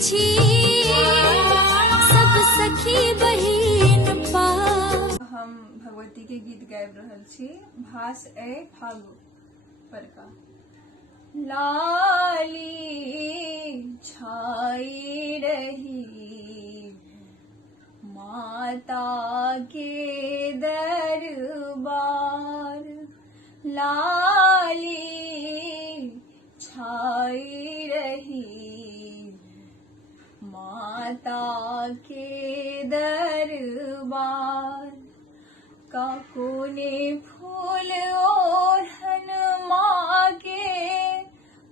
छी सब सखी बहिन पा। हम भगवती के गीत गाबि रहल छी भास ए फागु पर का। लाली छाई रही माता के दरबार, लाली छाई रही माता के दरबार। काको ने फूल ओढ़न माँ के,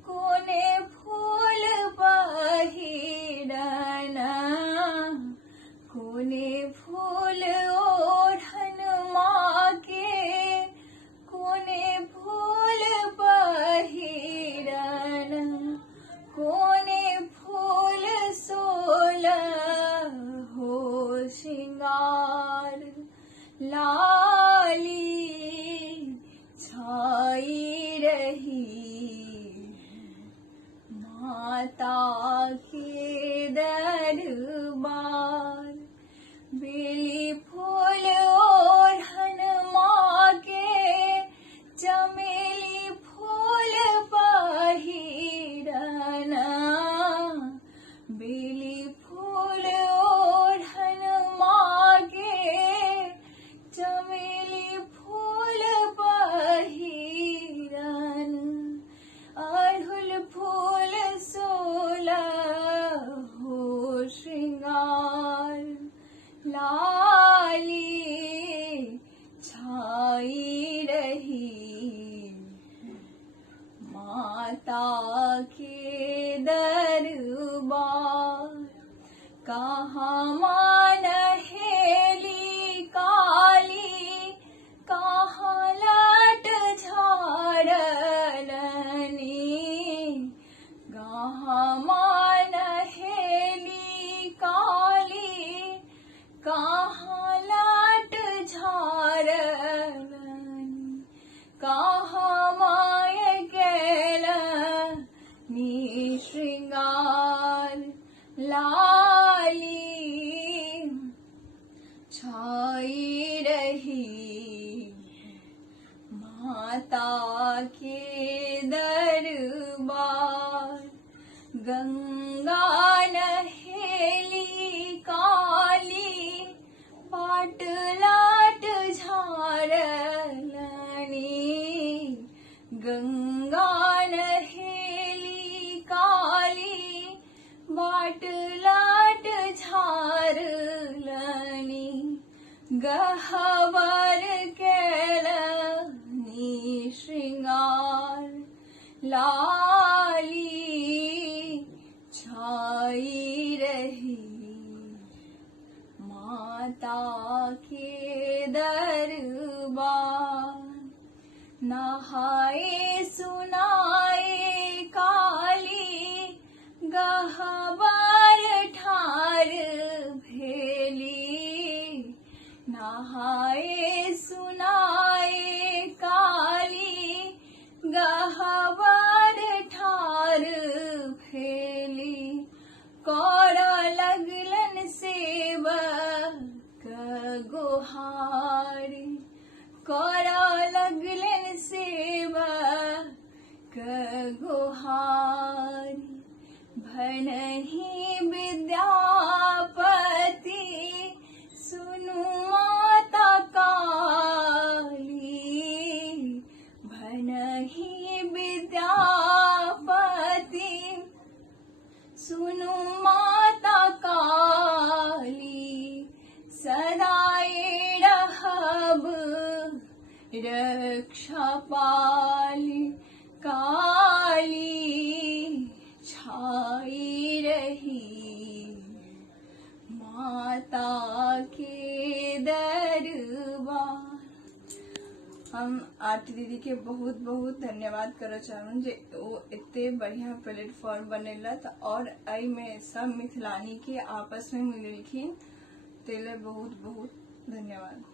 कोने फूल पहिरन, कोने फूल ओढ़न माँ के, कोने फूल पहिरन, कोने फूल सोलह हो श्रृंगार। लाली छाई रही माता के दरबार। बेली फूल ओढ़न माँ के, चमेली फूल पहिरन, बेली फूल ओढ़न माँ के, चमेली फूल पहिरन, अड़हुल फूल सोलह हो श्रृंगार। लाली छाई रही माता के दरबार। कहाँ मान हेली काली, कहाँ लट झाड़नी, कहाँ मान हेली काली, कहाँ लट झाड़नी, कहाँ माय कैलनी श्रृंगार। लाली छाई रही माता के दरबार। गंगा नहेली काली, बाट लाट झाड़लनी, गंगा नहेली काली, बाट लाट झाड़लनी, गहवर कैलनी श्रृंगार। लाली छाई रही माता के दरबार। नहाए सुनाए काली, गहवर ठार भेली, नहाए सुनाए काली, गहवर ठार भेली। कर लगलन सेवक गुहारी, कर लगलन सेवक गुहारी। भनहि विद्यापति सुनु माता काली, भनहि विद्यापति सुनु माता काली। सदाए रहब रक्षा पाली, काली छाई रही माता के दरबार। हम आरती दीदी के बहुत बहुत धन्यवाद करना चाहूँ जे वो इतने बढ़िया प्लेटफॉर्म बनेलत और आई में सब मिथिलानी के आपस में मिलखिन। तेले बहुत बहुत धन्यवाद।